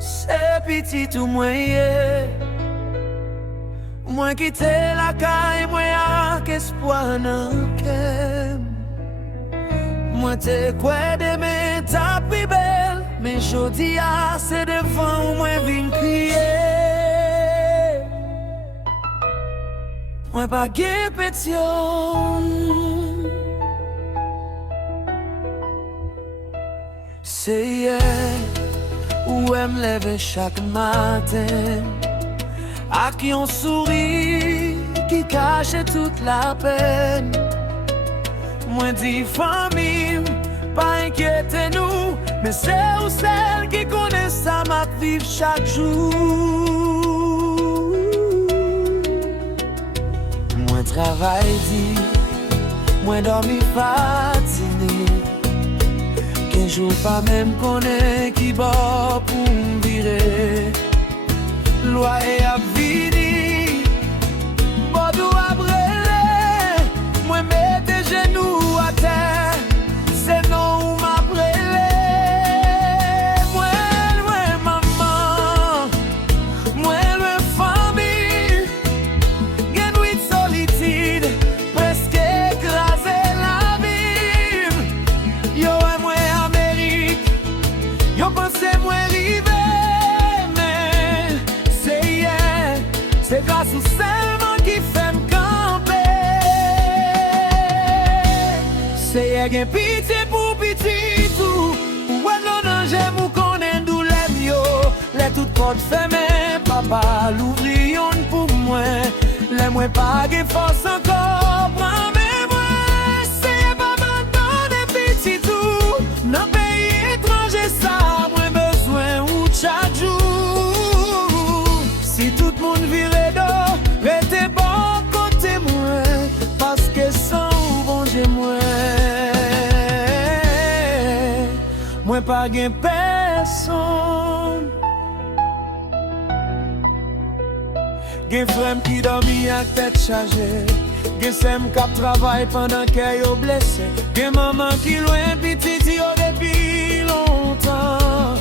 C'est petit tout moyen. Moi quitte la caille, moi avec espoir dans cœur. Moi te quoi demain ta plus belle, mais jodi c'est devant moi vinn crier. Moi pas gain pétion. C'est où elle me lève chaque matin, à qui on sourit, qui cache toute la peine. Moi dis famille, pas inquiétez-nous, mais c'est ou celle qui connaît ça m'a vivre chaque jour. Moi travaille dit, moi dormi fatigué. Qu'un jour pas même connaît qui va pour me virer. Loi et à vini, Bordeaux à brûler. Moi mets tes genoux à terre, c'est non où m'a brûlé. Moi loin maman, moi loin famille. Gain nuit de solitude, presque écrasé la vie. Yo et moi Amérique, yo pensé moi river. C'est grâce au seulement qui fait me camper. C'est y'a gen pitié pour pitié tout. Ou est non j'aime ou connaît d'où l'aime yo. Les toutes portes fermées, papa l'ouvrion pour moi. Les moins pas de force encore. Prends-moi moi, c'est pas m'abandonner pitié tout. Dans pays étranger ça, moins besoin ou chaque jour. Si tout le monde vire restez bon côté moi, parce que sans bon j'ai moi pas gain personne. Gen frère qui dormi avec tête chargée, gen sem k'ap travail pendant qu'elle yo blessé, gen maman qui loin petit yo depuis longtemps.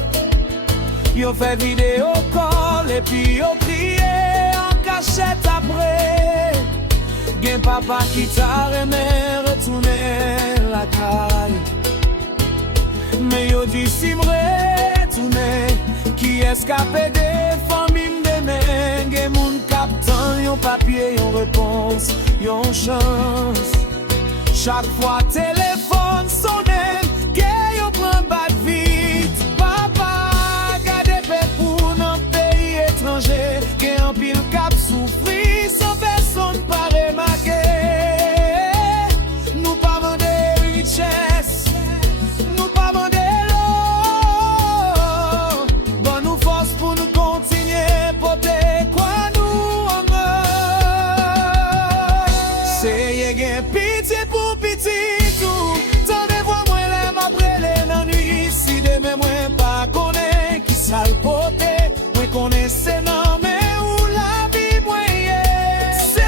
Yo fait vidéo call et puis yo prié cachette après. Gen papa qui t'a remis retourner la caille. Mais yo dit si m'retourner, qui escapé des familles de main. Gen moun captant yon papier, yon réponse, yon chance. Chaque fois téléphone sonne, que yo prend bat vite. Papa gade pe pour nan pays étranger, gen en pile cap souffrir sans personne pas remarquer. Nous pas demander richesse, nous pas demander l'eau. Bon nous force pour nous continuer porter quoi nous en c'est y'a gen pitié pour pitié tout. Tendez voir moi les m'abrele dans nuit. Si demain moi pas connaît qui sale porter, moi connais c'est non mais où la vie moi c'est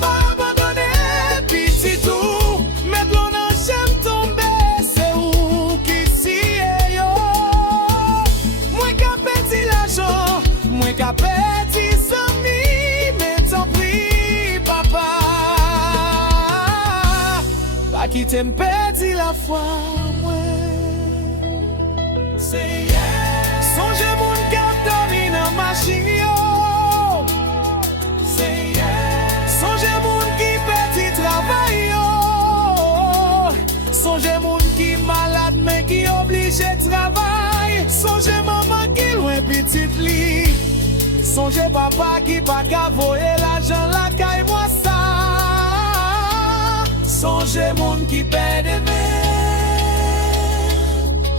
pas abandonner pitié tout. Maintenant non j'aime tomber, c'est où qui si yo. Moi qu'a petit l'argent, moi qu'a petit amis, mais tant pis papa. Pas qui t'aime perdre la foi moi. C'est songe moun k'ap dormi dans machine yo. C'est songe moun qui perdit travail yo. Songe moun qui malade mais qui obligé travail. Songe maman qui loin petite li. Songe papa qui pas ka voyer l'argent la caille moi ça. Songe moun qui perd des mains.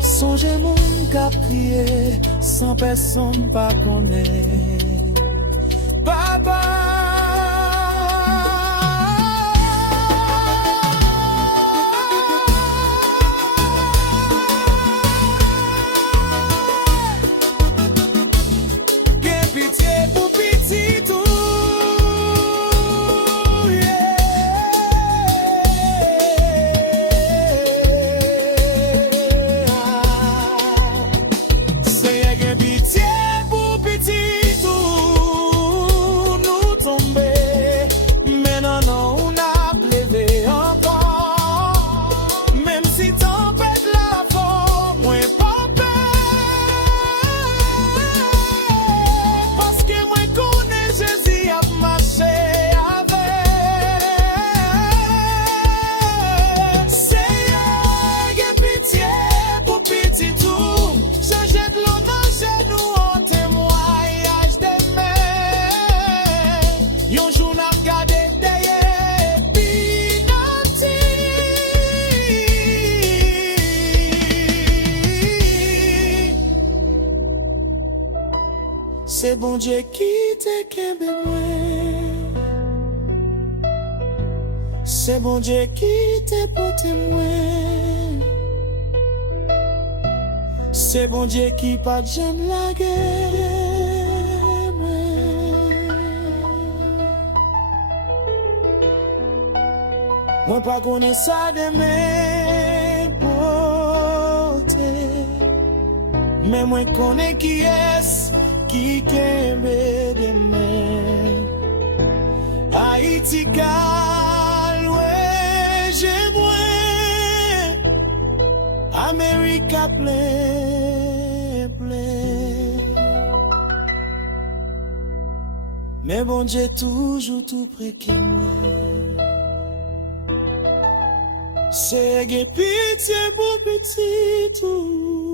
Songe moun qui a prié sans personne pas connaître. Papa. Gen pitié pour petit tout. c'est bon Dieu qui te kembe moi. C'est bon Dieu qui te porte moi. C'est bon Dieu qui pas j'aime la guerre. Moi pas connais ça de mes beautés, mais moi connais qui est qui kembe de moi. Haïti calwe j'ai moi, America plein plein. Mais bon Dieu toujours tout près que moi. C'est pitié pour petit tout.